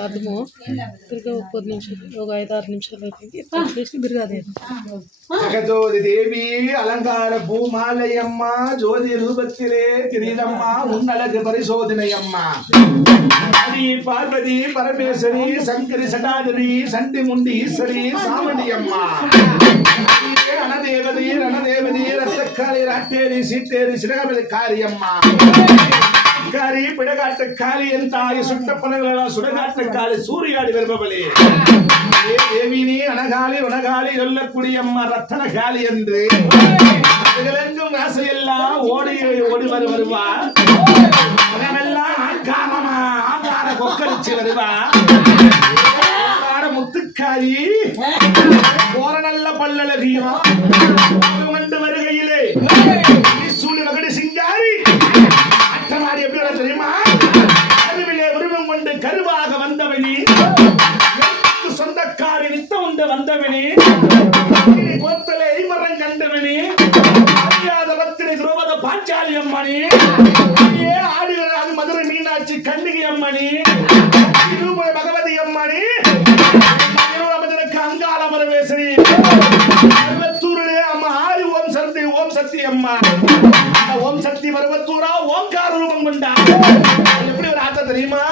అదుము తిరిగి ఒక పది నిమిషాలు ఒక ఐదు ఆరు నిమిషాలు అయితే చేసి తిరగదేమి జగదోదేవి అలంకార భూమాలయమ్మ జ్యోతి రూపత్తిరే తిరిగమ్మ ఉన్నలకి పరిశోధనయమ్మ అది పార్వతి పరమేశ్వరి శంకరి సటాదరి సంటి ముండి ఈశ్వరి సామణియమ్మ అనదేవది రణదేవ சீட்டேரி சிறகமலை காரியம்மா காரி பிடகாட்ட என் தாய் சுட்ட பணங்களா சுடகாட்ட காரி சூரியாடி அனகாலி உனகாலி சொல்லக்கூடிய அம்மா ரத்தன காலி என்று. எங்கெங்கும் ஆசையெல்லாம் ஓடி ஓடி வரு வருவா. மனமெல்லாம் ஆங்காரமா ஆங்கார கொக்கரிச்சு வருவா. முத்துக்காரி போற நல்ல பல்லழகியும் கருவாக வந்தவனே. எனக்கு சொந்தக்காரி நித்தம் உண்டு வந்தவனே. கோத்தலே ஐமரம் கண்டவனே. அறியாத பத்திரை துரோபத பாஞ்சாலி அம்மணி ஏ ஆடுகிறாது மதுரை மீனாட்சி கண்ணிகை அம்மணி திருமலை பகவதி அம்மணி அங்காள பரமேஸ்வரி அம்மா ஆதி ஓம் சக்தி ஓம் சக்தி அம்மா. ஓம் சக்தி பரவத்தூடா ஓம் கார ரூபம் கொண்டா எப்படி ஒரு ஆட்டம் தெரியுமா?